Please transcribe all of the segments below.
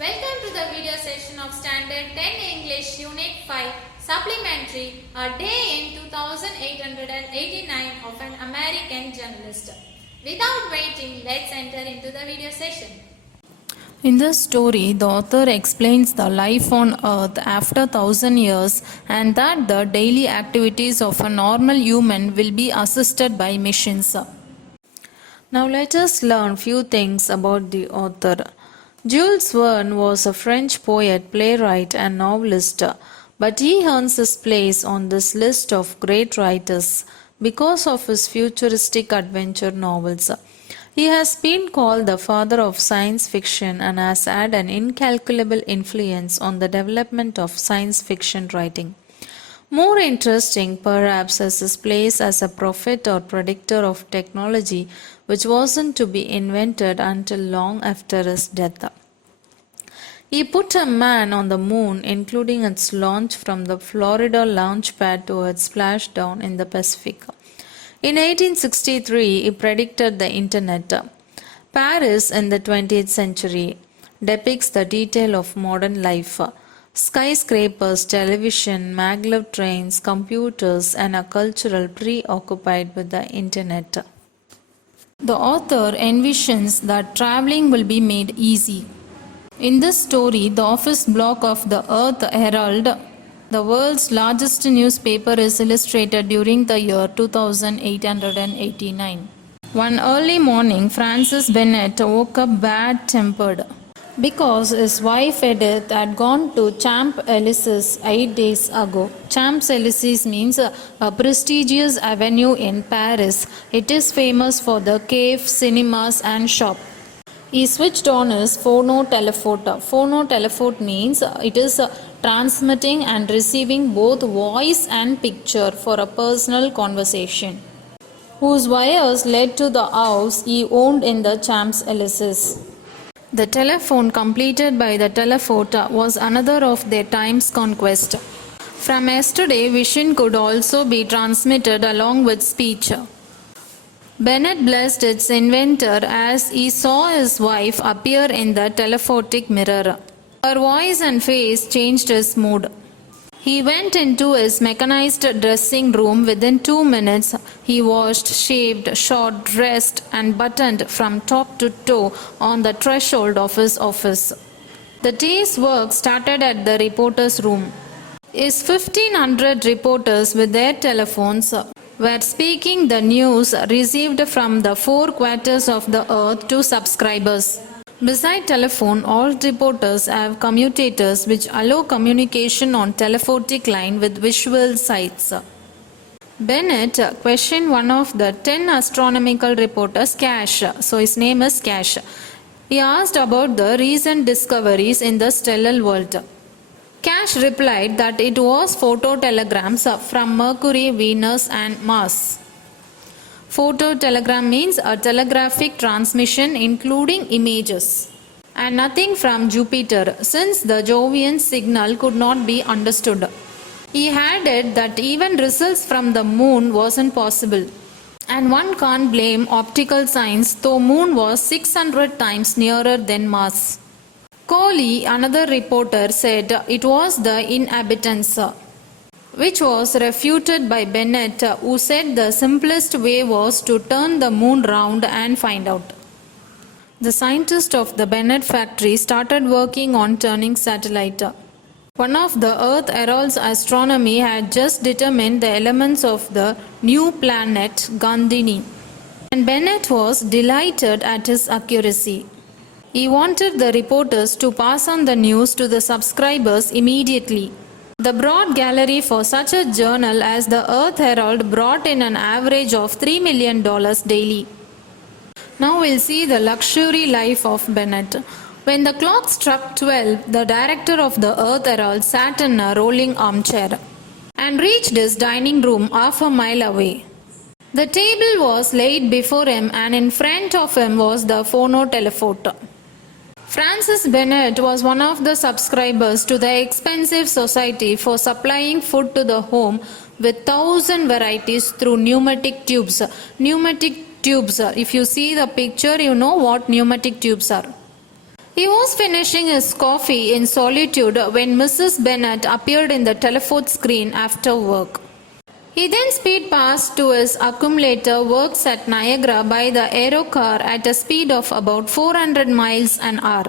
Welcome to the video session of Standard 10 English Unit 5 Supplementary, a day in 2889 of an American journalist. Without waiting, let's enter into the video session. In this story, the author explains the life on Earth after 1000 years and that the daily activities of a normal human will be assisted by machines. Now let us learn few things about the author. Jules Verne was a French poet, playwright and novelist, but he earns his place on this list of great writers because of his futuristic adventure novels. He has been called the father of science fiction and has had an incalculable influence on the development of science fiction writing. More interesting, perhaps, is his place as a prophet or predictor of technology which wasn't to be invented until long after his death. He put a man on the moon, including its launch from the Florida launch pad to its splashdown in the Pacific. In 1863, he predicted the internet. Paris in the 20th century depicts the detail of modern life. Skyscrapers, television, maglev trains, computers, and a cultural preoccupied with the internet. The author envisions that traveling will be made easy. In this story, the office block of the Earth Herald, the world's largest newspaper, is illustrated during the year 2889. One early morning, Francis Bennett woke up bad-tempered because his wife Edith had gone to Champs-Élysées 8 days ago. Champs-Élysées means a prestigious avenue in Paris. It is famous for the cafes, cinemas and shop. He switched on his phonotelephone. Phonotelephone means it is transmitting and receiving both voice and picture for a personal conversation, whose wires led to the house he owned in the Champs-Élysées. The telephone completed by the telephoto was another of their time's conquest. From yesterday, vision could also be transmitted along with speech. Bennett blessed its inventor as he saw his wife appear in the telephotic mirror. Her voice and face changed his mood. He went into his mechanized dressing room. Within 2 minutes, he washed, shaved, shot, dressed, and buttoned from top to toe on the threshold of his office. The day's work started at the reporter's room. His 1,500 reporters with their telephones were speaking the news received from the 4 quarters of the earth to subscribers. Beside telephone, all reporters have commutators which allow communication on telephotic line with visual sights. Bennett questioned one of the 10 astronomical reporters, Cash. So his name is Cash. He asked about the recent discoveries in the stellar world. Cash replied that it was phototelegrams from Mercury, Venus and Mars. Phototelegram means a telegraphic transmission including images, and nothing from Jupiter, since the Jovian signal could not be understood. He added that even results from the moon wasn't possible, and one can't blame optical science, though moon was 600 times nearer than Mars. Coley, another reporter, said it was the inhabitants, which was refuted by Bennett, who said the simplest way was to turn the moon round and find out. The scientists of the Bennett factory started working on turning satellite. One of the Earth Herald's astronomy had just determined the elements of the new planet Gandini, and Bennett was delighted at his accuracy. He wanted the reporters to pass on the news to the subscribers immediately. The broad gallery for such a journal as the Earth Herald brought in an average of $3 million daily. Now we'll see the luxury life of Bennett. When the clock struck 12, the director of the Earth Herald sat in a rolling armchair and reached his dining room half a mile away. The table was laid before him, and in front of him was the phonotelephone. Francis Bennett was one of the subscribers to the expensive society for supplying food to the home with 1,000 varieties through pneumatic tubes. Pneumatic tubes, if you see the picture, you know what pneumatic tubes are. He was finishing his coffee in solitude when Mrs. Bennet appeared in the telephone screen after work. He then speed past to his accumulator works at Niagara by the aerocar at a speed of about 400 miles an hour.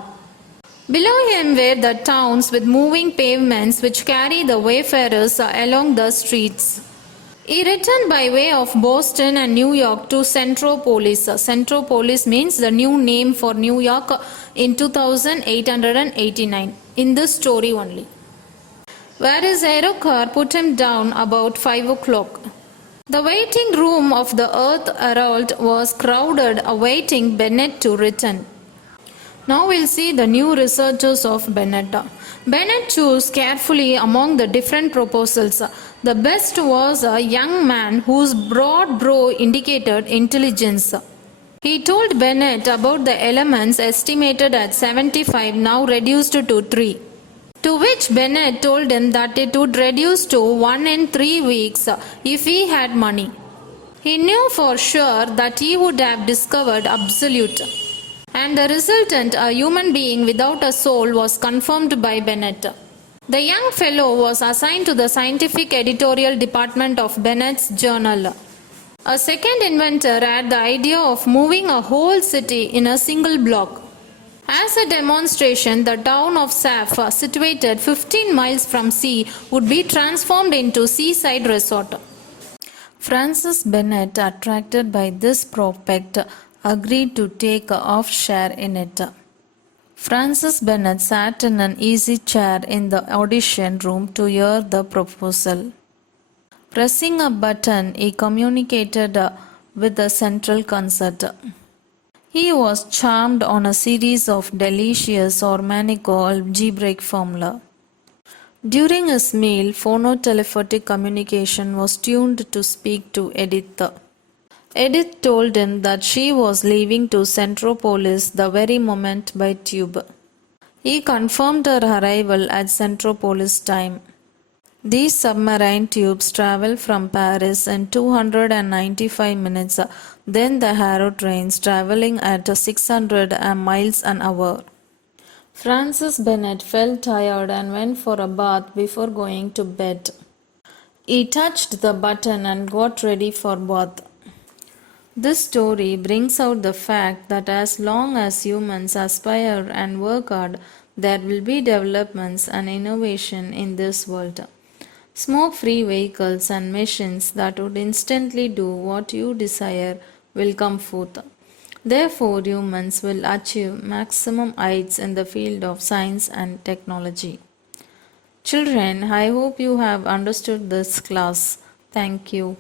Below him were the towns with moving pavements which carry the wayfarers along the streets. He returned by way of Boston and New York to Centropolis. Centropolis means the new name for New York in 2889. In this story only. Where his aerocar put him down about 5 o'clock. The waiting room of the Earth Herald was crowded awaiting Bennett to return. Now we'll see the new researches of Bennett. Bennett chose carefully among the different proposals. The best was a young man whose broad brow indicated intelligence. He told Bennett about the elements estimated at 75, now reduced to 3. To which Bennett told him that it would reduce to 1 in 3 weeks if he had money. He knew for sure that he would have discovered absolute. And the resultant, a human being without a soul, was confirmed by Bennett. The young fellow was assigned to the scientific editorial department of Bennett's journal. A second inventor had the idea of moving a whole city in a single block. As a demonstration, the town of Saf, situated 15 miles from sea, would be transformed into seaside resort. Francis Bennett, attracted by this prospect, agreed to take a half share in it. Francis Bennett sat in an easy chair in the audition room to hear the proposal. Pressing a button, he communicated with the central concert. He was charmed on a series of delicious Ormanico algebraic formula. During his meal, phono-telephotic communication was tuned to speak to Edith. Edith told him that she was leaving to Centropolis the very moment by tube. He confirmed her arrival at Centropolis time. These submarine tubes travel from Paris in 295 minutes, then the Harrow trains traveling at 600 miles an hour. Francis Bennett felt tired and went for a bath before going to bed. He touched the button and got ready for bath. This story brings out the fact that as long as humans aspire and work hard, there will be developments and innovation in this world. Smoke-free vehicles and machines that would instantly do what you desire will come forth. Therefore, humans will achieve maximum heights in the field of science and technology. Children, I hope you have understood this class. Thank you.